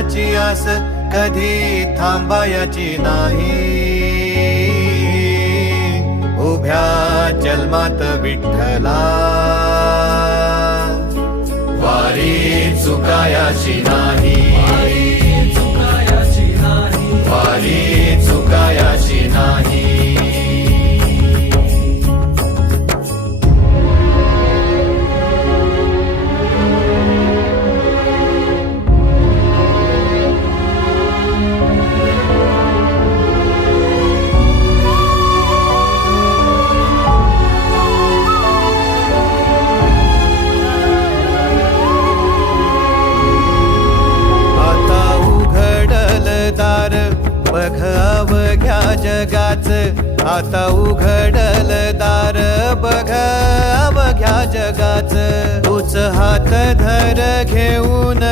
देवाची आस कधी थांबायची नाही. उभ्या जन्मात विठ्ठला वारी चुकायाची नाही. वारी चुकायाची नाही. बघ अवघ्या जगाच, आता उघडल दार बघ अवघ्या जगाच. तूच हात धर घेऊन